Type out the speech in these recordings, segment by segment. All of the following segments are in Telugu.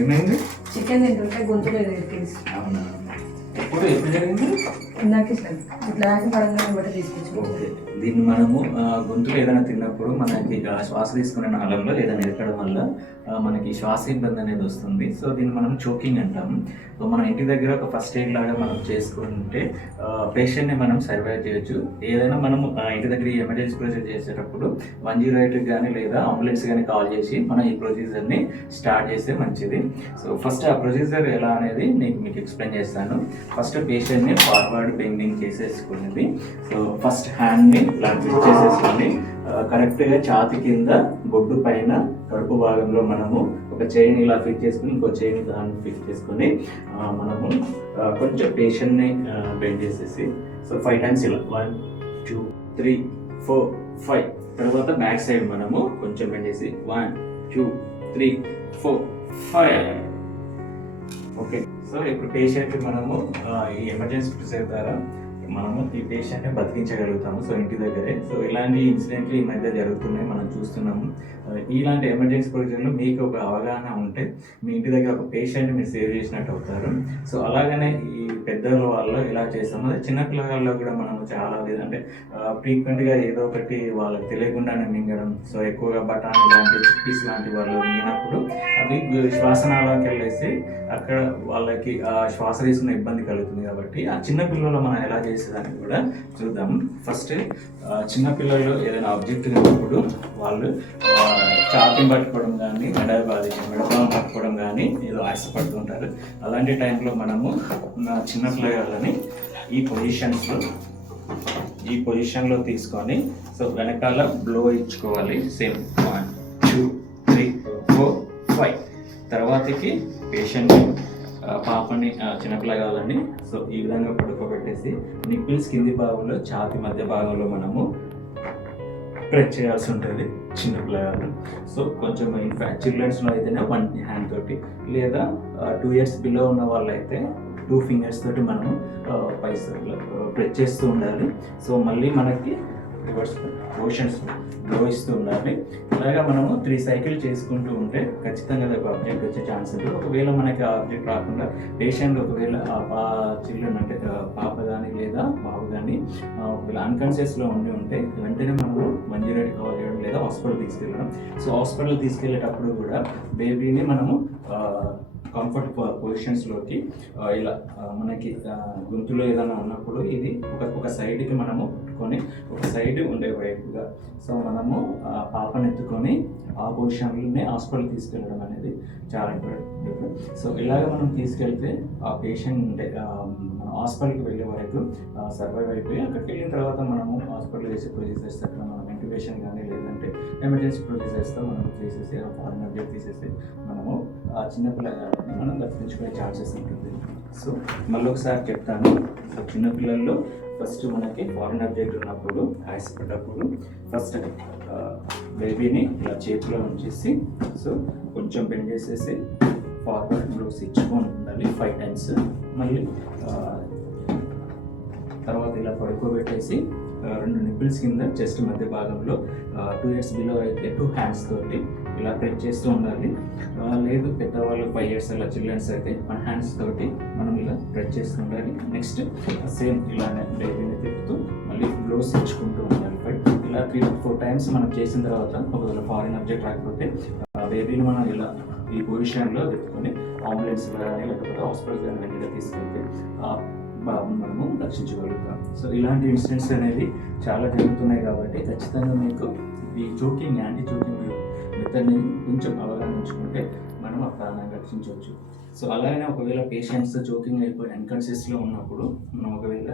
ఏమైంది? చికెన్ తింటుంటే గొంతులో ఎక్కింది. అవునా? ఎప్పుడు జరిగింది? ఇందాక ఇట్లా పడంగా బట్టి తీసుకొచ్చి. ఓకే, దీన్ని మనము గొంతులో ఏదైనా తిన్నప్పుడు మనకి శ్వాస తీసుకునే నాళంలో ఏదైనా ఎక్కడం వల్ల మనకి శ్వాస ఇబ్బంది అనేది వస్తుంది. సో దీన్ని మనం చోకింగ్ అంటాము. సో మన ఇంటి దగ్గర ఒక ఫస్ట్ ఎయిడ్ లాగా మనం చేసుకుంటే పేషెంట్ని మనం సర్వైవ్ చేయొచ్చు. ఏదైనా మనము ఇంటి దగ్గర ఈ ఎమర్జెన్సీ ప్రొసీజర్ చేసేటప్పుడు 108 కానీ లేదా అంబులెన్స్ కానీ కాల్ చేసి మనం ఈ ప్రొసీజర్ని స్టార్ట్ చేస్తే మంచిది. సో ఫస్ట్ ఆ ప్రొసీజర్ ఎలా అనేది మీకు ఎక్స్ప్లెయిన్ చేస్తాను. ఫస్ట్ పేషెంట్ని ఫార్వర్డ్ బెండింగ్ చేసేసుకునేది. సో ఫస్ట్ హ్యాండ్ని ఇలా ఫిక్స్ చేసేసుకొని కరెక్ట్గా ఛాతి కింద బొడ్డు పైన కడుపు భాగంలో మనము ఒక చైన్ ఇలా ఫిక్స్ చేసుకుని ఇంకో చైన్ దాన్ని ఫిక్స్ చేసుకొని మనము కొంచెం పేషెంట్ని బెండ్ చేసేసి సో 5 టైమ్స్ ఇలా 1 2 3 4 5 తర్వాత బ్యాక్ సైడ్ మనము కొంచెం బెండ్ చేసి 1 2 3 4 5. ఓకే, సో ఇప్పుడు పేషెంట్కి మనము ఈ ఎమర్జెన్సీ ప్రొసీజర్ ద్వారా మనము ఈ పేషెంట్ని బతికించగలుగుతాము. సో ఇంటి దగ్గరే. సో ఇలాంటి ఇన్సిడెంట్లు ఈ మధ్య జరుగుతున్నాయి, మనం చూస్తున్నాము. ఇలాంటి ఎమర్జెన్సీ ప్రొసీజర్లో మీకు ఒక అవగాహన ఉంటే మీ ఇంటి దగ్గర ఒక పేషెంట్ని మీరు సేవ్ చేసినట్టు అవుతారు. సో అలాగనే ఈ పెద్దల వాళ్ళు ఇలా చేస్తాము. అదే చిన్నపిల్లల్లో కూడా మనము చాలా అంటే ఫ్రీక్వెంట్గా ఏదో ఒకటి వాళ్ళకి తెలియకుండానే మింగడం. సో ఎక్కువగా బఠానీ లాంటి చిప్పీస్ లాంటి వాళ్ళు మింగినప్పుడు అవి శ్వాసనాళంకి వెళ్ళేసి అక్కడ వాళ్ళకి శ్వాస తీసుకునే ఇబ్బంది కలుగుతుంది. కాబట్టి ఆ చిన్నపిల్లలు మనం ఎలా చేసేదాన్ని కూడా చూద్దాం. ఫస్ట్ చిన్నపిల్లలు ఏదైనా ఆబ్జెక్ట్ ఉన్నప్పుడు వాళ్ళు చాపి పట్టుకోవడం కానీ మెడపాలను పట్టుకోవడం కానీ ఏదో ఆశపడుతుంటారు. అలాంటి టైంలో మనము చిన్న పిల్లలని ఈ పొజిషన్లో తీసుకొని సో వెనకాల బ్లో ఇచ్చుకోవాలి. సేమ్ 1 2 3 4 5. తర్వాతకి పేషెంట్ పాపని చిన్నపిల్లగాలని సో ఈ విధంగా పడుకోబెట్టేసి నిప్పిల్స్ కింది భాగంలో ఛాతి మధ్య భాగంలో మనము ప్రెస్ చేయాల్సి ఉంటుంది చిన్నపిల్లగాళ్ళు. సో కొంచెం ఇన్ఫాక్ట్ చిల్డ్రన్స్లో అయితేనే 1 హ్యాండ్ తోటి లేదా 2 years బిలో ఉన్న వాళ్ళు అయితే 2 fingers తోటి మనము ప్రెస్ చేస్తూ ఉండాలి. సో మళ్ళీ మనకి రివర్స్ మోషన్స్ గ్లో ఇస్తూ ఉండాలి. అలాగా మనము 3 cycles చేసుకుంటూ ఉంటే ఖచ్చితంగా ఒక ఆబ్జెక్ట్ వచ్చే ఛాన్స్ ఉంటుంది. ఒకవేళ మనకి ఆబ్జెక్ట్ రాకుండా పేషెంట్ ఒకవేళ చిల్డ్రన్ అంటే పాప కానీ లేదా బాబు కానీ ఒకవేళ అన్కాన్షియస్లో ఉంటే వెంటనే మనము 108 కాల్ చేయడం లేదా హాస్పిటల్ తీసుకెళ్ళడం. సో హాస్పిటల్ తీసుకెళ్ళేటప్పుడు కూడా బేబీని మనము కంఫర్ట్ పొజిషన్స్లోకి ఇలా మనకి గొంతులో ఏదైనా ఉన్నప్పుడు ఇది ఒక సైడ్కి మనము పెట్టుకొని ఒక సైడ్ ఉండే వైపుగా సో మనము పాపను ఎత్తుకొని ఆ పొజిషన్లోనే హాస్పిటల్ తీసుకెళ్ళడం అనేది చాలా ఇంపార్టెంట్. సో ఇలాగ మనం తీసుకెళ్తే ఆ పేషెంట్ అంటే మన హాస్పిటల్కి వెళ్ళే వరకు సర్వైవ్ అయిపోయి అక్కడికి వెళ్ళిన తర్వాత మనము హాస్పిటల్ చేసే ప్రొసీజర్స్ అక్కడ మనం ఇంట్యుబేషన్ కానీ లేదంటే ఎమర్జెన్సీ ప్రొసీజర్స్తో మనం చేసేసి ఆ ఫారిన్ ఆబ్జెక్ట్ తీసేసి మనము ఆ చిన్నపిల్లగాళ్ళని మనం దర్శించుకునే ఛాన్సెస్ ఉంటుంది. సో మళ్ళీ ఒకసారి చెప్తాను. సో చిన్నపిల్లల్లో ఫస్ట్ మనకి ఫారిన్ ఆబ్జెక్ట్ ఉన్నప్పుడు ఆయాసపడ్డప్పుడు ఫస్ట్ బేబీని ఇలా చేతిలో ఉంచేసి సో కొంచెం బెండ్ చేసేసి ఫార్వర్డ్ బ్లోస్ ఇచ్చుకొని ఉండాలి 5 times. మళ్ళీ తర్వాత ఇలా పడుకోబెట్టేసి 2 nipples కింద చెస్ట్ మధ్య భాగంలో 2 years బిలో అయితే 2 hands తోటి ఇలా ప్రెస్ చేస్తూ ఉండాలి. లేదు పెద్దవాళ్ళు 5 years అలా చిల్డ్రన్స్ అయితే 1 hands తోటి మనం ఇలా ప్రెస్ చేస్తూ ఉండాలి. నెక్స్ట్ సేమ్ ఇలానే బేబీని తిప్పుతూ మళ్ళీ బ్లోస్ ఇచ్చుకుంటూ ఉండాలి. ఇలా 3 to 4 times మనం చేసిన తర్వాత ఒకవేళ ఫారిన్ ఆబ్జెక్ట్ రాకపోతే బేబీని మనం ఇలా ఈ పొజిషన్లో పెట్టుకొని అంబులెన్స్ కానీ లేకపోతే హాస్పిటల్ కానీ వెళ్ళి తీసుకెళ్తే బాబుని మనము రక్షించగలుగుతాం. సో ఇలాంటి ఇన్సిడెంట్స్ అనేవి చాలా జరుగుతున్నాయి కాబట్టి ఖచ్చితంగా మీకు ఈ చోకింగ్ యాంటీ చోకింగ్ మెథడ్ని కొంచెం అవగాహన ఉంచుకుంటే మనం ఆ ప్రాణాన్ని రక్షించవచ్చు. సో అలాగే ఒకవేళ పేషెంట్స్ చోకింగ్ అయిపోయి అన్కాన్షియస్లో ఉన్నప్పుడు మనం ఒకవేళ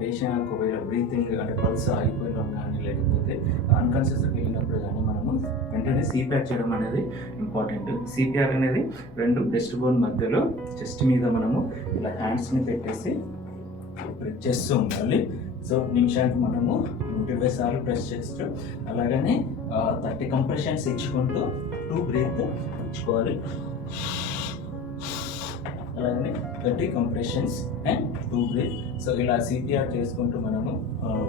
పేషెంట్ ఒకవేళ బ్రీతింగ్ అంటే పల్స్ ఆగిపోయినాం కానీ లేకపోతే అన్కాన్షియస్కి వెళ్ళినప్పుడు కానీ మనము వెంటనే సిపిఆర్ చేయడం అనేది ఇంపార్టెంట్. సిపిఆర్ అనేది 2 బ్రెస్ట్ బోన్ మధ్యలో చెస్ట్ మీద మనము ఇలా హ్యాండ్స్ని పెట్టేసి ప్రెస్ చేస్తూ ఉండాలి. సో నిమిషానికి మనము 120 సార్లు ప్రెస్ చేస్తూ అలాగనే 30 కంప్రెషన్స్ ఇచ్చుకుంటూ 2 బ్రీత్ ఇచ్చుకోవాలి. అలాగే 30 కంప్రెషన్స్ అండ్ 2 బ్రీత్. సో ఇలా సిపిఆర్ చేసుకుంటూ మనము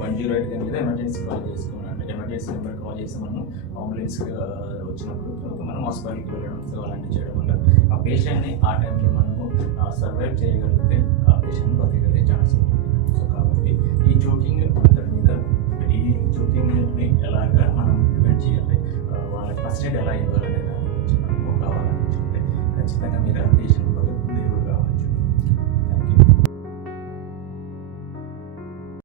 108 కానీ లేదా ఎమర్జెన్సీ కాల్ చేసుకోవాలి. ఎమర్జెన్సీ నెంబర్ కాల్ చేసి మనము అంబులెన్స్ వచ్చినప్పుడు మనం హాస్పిటల్కి వెళ్ళడం, సో అలాంటివి చేయడం వల్ల ఆ పేషెంట్ని ఆ టైంలో మనము సర్వైవ్ చేయగలిగితే ఆ పేషెంట్ బతకగలిగే ఛాన్స్ ఉంటుంది. సో కాబట్టి ఈ చోకింగ్ మెథడ్ మీద ఈ చోకింగ్ని ఎలాగా మనం ప్రివెంట్ చేయాలి, వాళ్ళకి ఫస్ట్ ఎయిడ్ ఎలా ఇవ్వాలనే దాని గురించి మనకు ఒక అవగాహన ఉంటే ఖచ్చితంగా మీరు ఆ పేషెంట్